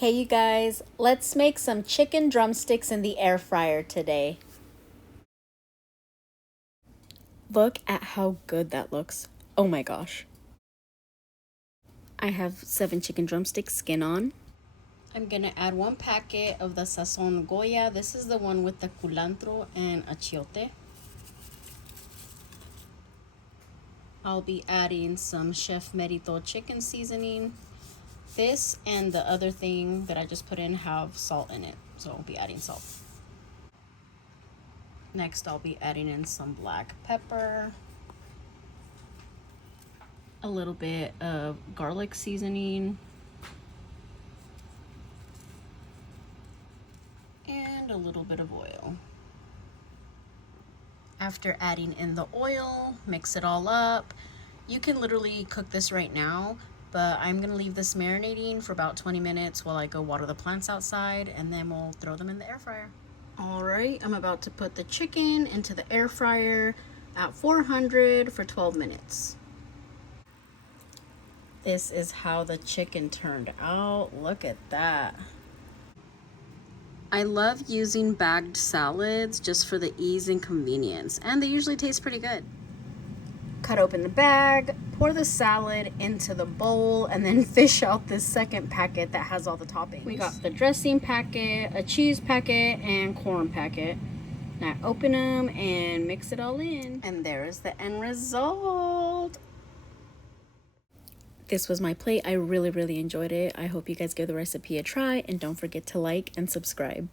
Hey you guys, let's make some chicken drumsticks in the air fryer today. Look at how good that looks. Oh my gosh. I have 7 chicken drumsticks skin on. I'm gonna add 1 packet of the Sazon Goya. This is the one with the culantro and achiote. I'll be adding some Chef Merito chicken seasoning. This and the other thing that I just put in have salt in it, so I'll be adding salt. Next, I'll be adding in some black pepper, a little bit of garlic seasoning, and a little bit of oil. After adding in the oil, mix it all up. You can literally cook this right now, but I'm gonna leave this marinating for about 20 minutes while I go water the plants outside, and then we'll throw them in the air fryer. All right, I'm about to put the chicken into the air fryer at 400 for 12 minutes. This is how the chicken turned out. Look at that. I love using bagged salads just for the ease and convenience, and they usually taste pretty good. Cut open the bag, pour the salad into the bowl, and then fish out this second packet that has all the toppings. We got the dressing packet, a cheese packet, and corn packet. Now open them and mix it all in. And there's the end result. This was my plate. I really enjoyed it. I hope you guys give the recipe a try, and don't forget to like and subscribe.